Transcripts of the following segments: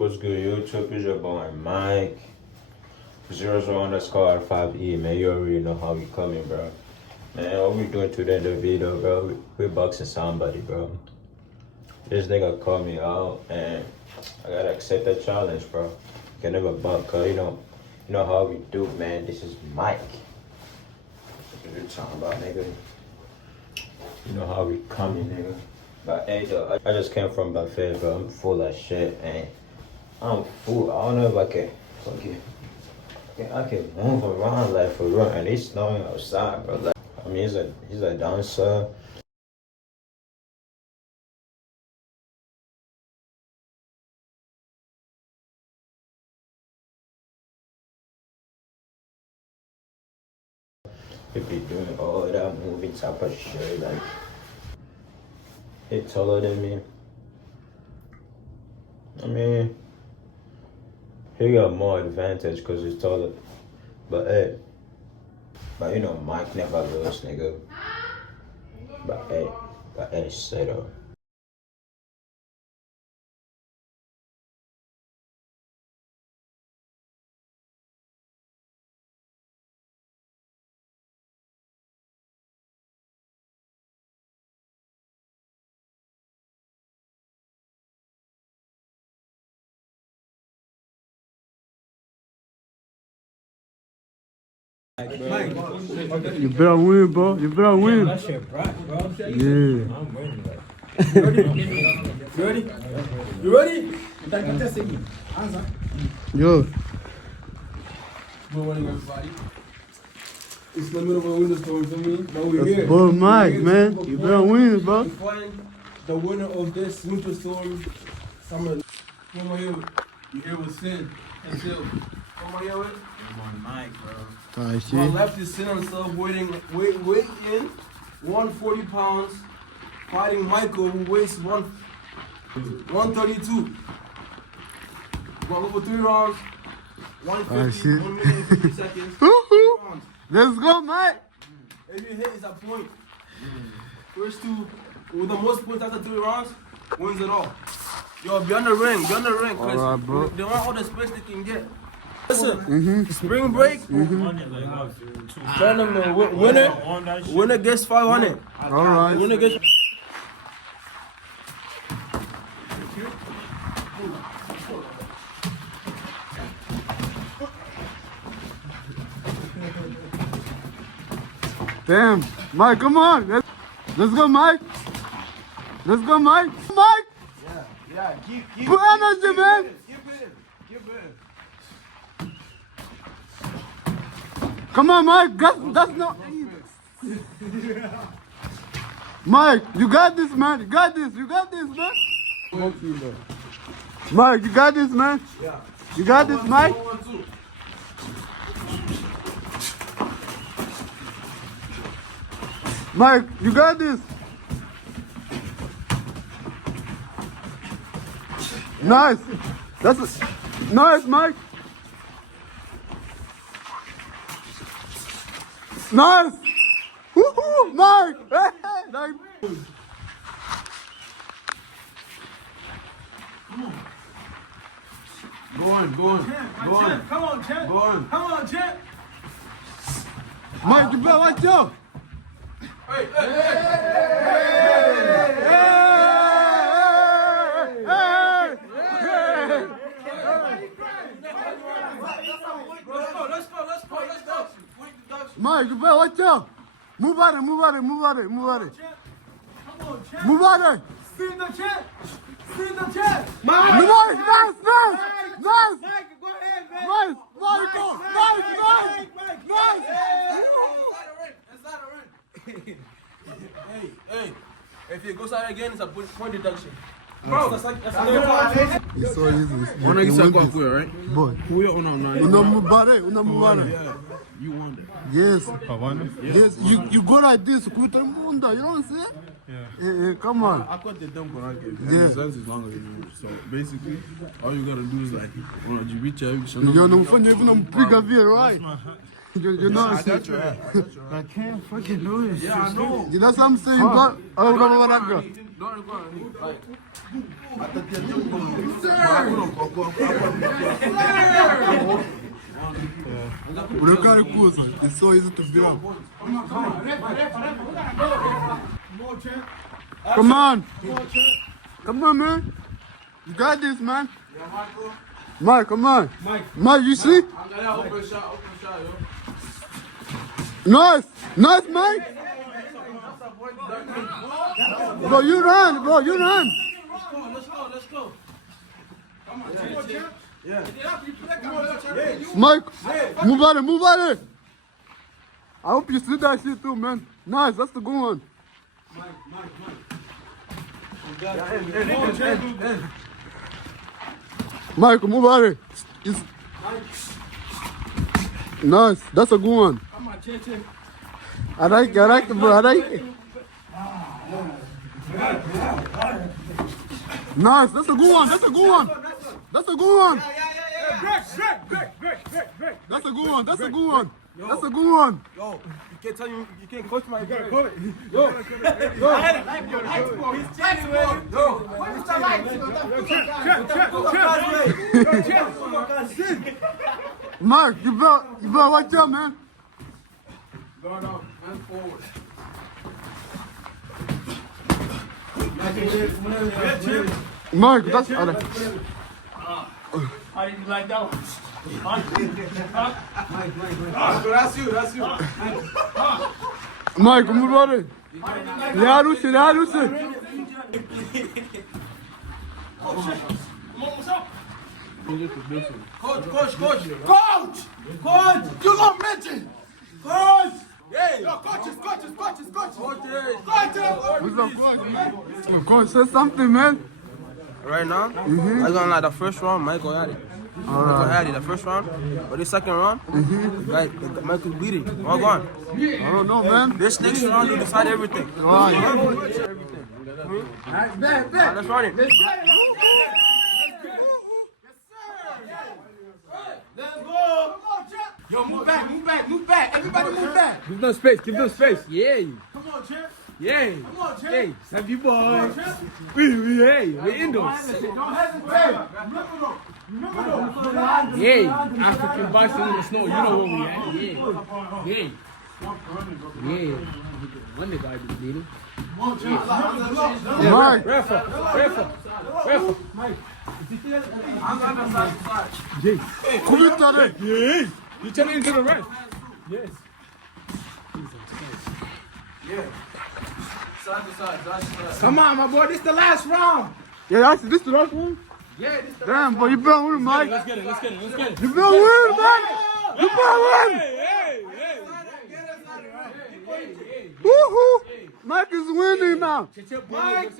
What's good, YouTube? It's your boy Mike. 00_5E, man. You already know how we coming, bro. Man, what we doing today in the video, bro? We boxing somebody, bro. This nigga called me out, and I gotta accept that challenge, bro. Can never buck, cause you know how we do, man. This is Mike. What you talking about, nigga? You know how we coming, nigga. But hey, though, I just came from buffet, bro. I'm full of shit, and I'm full. I don't know if I can I can move around like for real, and it's snowing outside, bro. Like, I mean, he's a dancer. He be doing all that moving type of shit, like he taller than me. I mean, he got more advantage because he's taller. But hey, you know Mike never lose, nigga. But hey, say though. Mike, you better win, bro. You better win. That shit bright, bro. Yeah. I'm ready. You ready? You ready? Yo. Good morning, everybody. It's the middle of a winter for me, but we're That's here. Bull Mike, We're man. here to You better win, bro. find the winner of this winter storm summer. Come on here. You here with Sin and Sil. Come on here with. Mike, bro. I My see. left is Sin himself weight in 140 pounds, fighting Michael who weighs 132. Going over 3 rounds, 150, see. 1 minute and 50 seconds. Woo-hoo. 3 rounds. Let's go, Mike. If you hit, it's a point. First two, with the most points after 3 rounds, wins it all. Yo, be on the ring, Alright, bro. because they want all the space they can get. Listen, spring break, tell them the winner gets 500. All right. Winner gets. Damn. Mike, come on. Let's go, Mike. Let's go, Mike. Mike. Yeah, keep Put energy, man. Keep it. Come on, Mike. That's not. Mike, you got this, man. You got this, man. Mike, you got this, man. Yeah. You got this, Mike. 1-2. Mike, you got this. Nice. Nice, Mike. Nice. Woohoo, Mike. Hey, nice. Go on. Come on, champ. Go on. Come on, champ. Mike, you better watch out. Hey. Let's go. Mike, you better watch out. Move out of it. Come on, champ. Move out of it. Spin the champ. Nice, nice. Mike, go ahead, man. Nice, Michael. Nice. Inside the ring. Hey. If it goes out again, it's a point deduction. Bro, that's It's so easy. Ona kisa kwa kuya, right? Boy. Kuya ona nani? Unamubare. Yeah, you won that. Yes. Yes. You go like this. Kutamunda. You know what I'm saying? Yeah. Come on. I cut the dump when I gave you. Yeah. His lens is longer than yours. So basically, all you gotta do is like, on a jibicha, you should You're not funny. You're not big of it, right? You know what I'm saying? your ass. I can't fucking do it. Yeah, I know. That's what I'm saying. You got. Oh, Don't go on. Like, Urekare kuza. It's so easy to beat up. Come on. Come on, man. You got this, man. Mike, come on. Mike, you see? Nice. Nice, Mike. Bro, you run. Bro, you run. Let's go. Mike, move out of it. I hope you see that shit too, man. Nice, that's the good one. Mike, move out of it. Nice, that's a good one. I like it, bro. I like it. Nice, that's a good one. That's a good one. That's a good one. That's a good one. That's a good one. That's a good one. Yo, you can't tell you can't coach my guy. Mark, you better watch out, man. Guard up, hand forward. Mark, that's How did you like that one? That's you. Mark, move out of it. Yeah, do it. Coach! You don't mention. Coach! Hey! Yo, coaches! What's up, coach? Of course, say something, man. Right now, I'm gonna like the first round, Michael had it. The first round, but the second round, like Michael beat it. All gone. I don't know, man. This next round, you decide everything. All right. Let's run it. Let's go! Yo, move back. Everybody move back. Give them space. Yeah. Come on, champ. Yeah. Come on, champ. Hey, happy Come boy. on, champ. We're indoors. Don't hesitate. Remember though. Yeah. African boxing in the snow. You know where we at. Yeah. One nigga I just beat him. Mark. Refa. Come in, Yeah. You turn it into the right. Yes. Side to side. Come on, my boy. This the last round. Yeah, this the last one? Yeah, this the Damn, boy, you better win, Mike. Let's get it. You better win, man. You better win. Hey. Woohoo. Mike is winning now. Mike.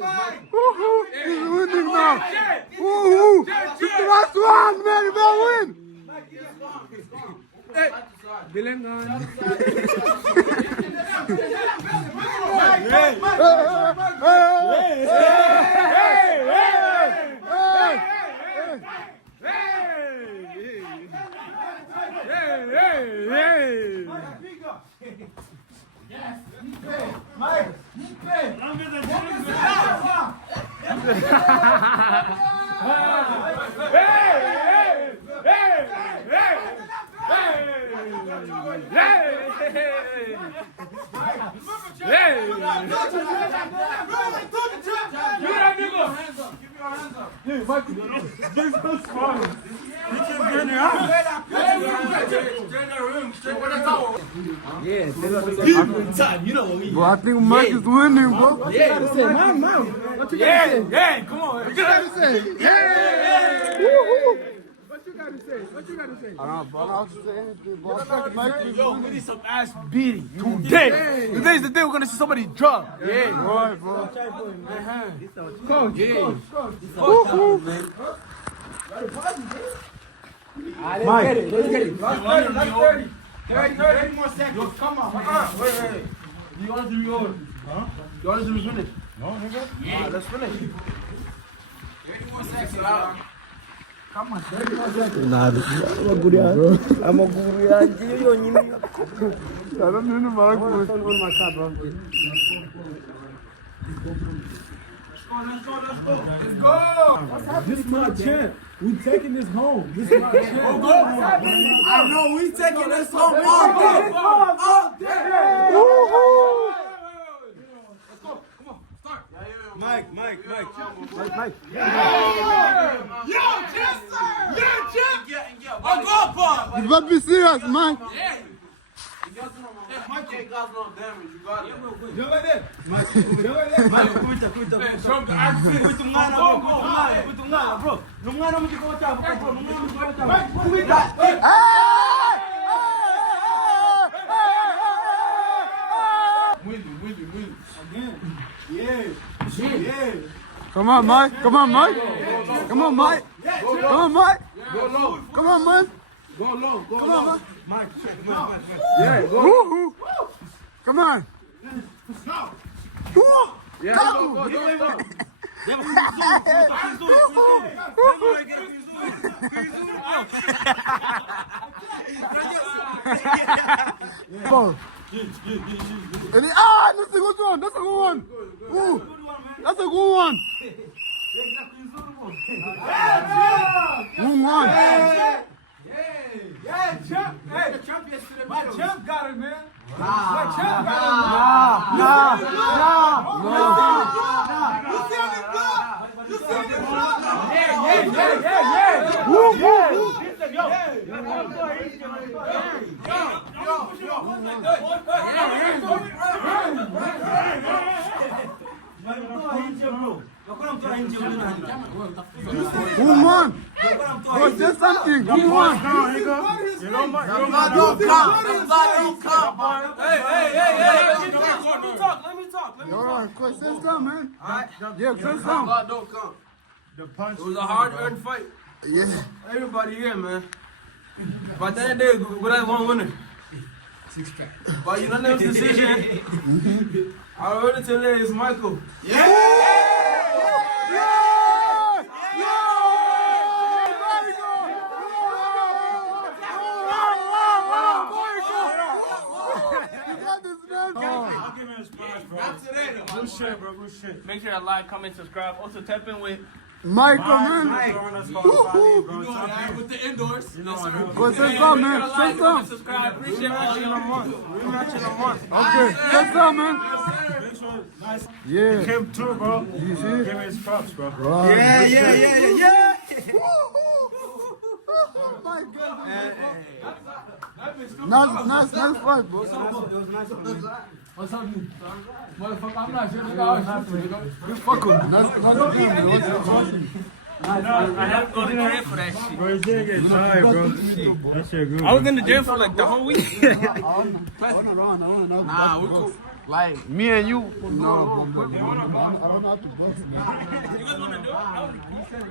Woohoo. He's winning now. Woohoo. This the last one, man. You better win. Bilengan. Bro, I think Mike is winning, bro. What you gotta say? Mom. What you gotta say? Yeah, come on. What you gotta say? Woohoo. What you gotta say? I don't know, bro. I don't say anything, bro. I think Mike is winning. We need some ass beating today. Today's the day we're gonna see somebody drop. Yeah. Right, bro. Coach. Yeah. Woohoo. Let's get it. That's 30. 30 more seconds. Come on. Wait. You want to do yours? Huh? You want to do finish? No, nigga. Yeah. Let's finish. 30 more seconds. Come on. I don't know, Mark. This is my champ. We taking this home. This is my champ. I know we taking this home all day. Mike. You better be serious, man. Come on, Mike. Come on, Mike. Come on, Mike. Come on, Mike. Come on, man. Go low. Come on, Mike. Yeah, go. Woo-hoo. Come on. Woo. Yeah, Tackle. go. Ball. That's a good one. That's a good one. Ooh. That's a good one. Good one. Yeah, champ. Hey, my champ got it, man. My champ got it, man. You see him in blood? You see him in blood? Yeah. Who won? Go say something. Who won? Hey, let me talk. Alright, go say some, man. Yeah, say some. God don't come. It was a hard-earned fight. Yeah. Everybody here, man. By the end of the day, we had one winner. By unanimous decision, our winner today is Michael. Good shit, bro. Good shit. Make sure to like, comment, subscribe. Also tap in with Michael, man. With the indoors. Go say some, man. Say some. Subscribe. Appreciate all you in a month. Rematch in a month. Okay, say some, man. nice. Yeah. Came through, bro. You see? Give me his props, bro. Yeah. Yeah. Oh my God. Nice fight, bro. What's up, you? Motherfucker, I'm not sure. You fuck with me. Nice game, bro. I have to go to the gym for that shit. Bro, you did get tired, bro. That shit good. I was in the gym for like the whole week. Nah, we cool. Like, me and you. No, I don't have to go. You guys want to do it?